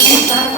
Kitab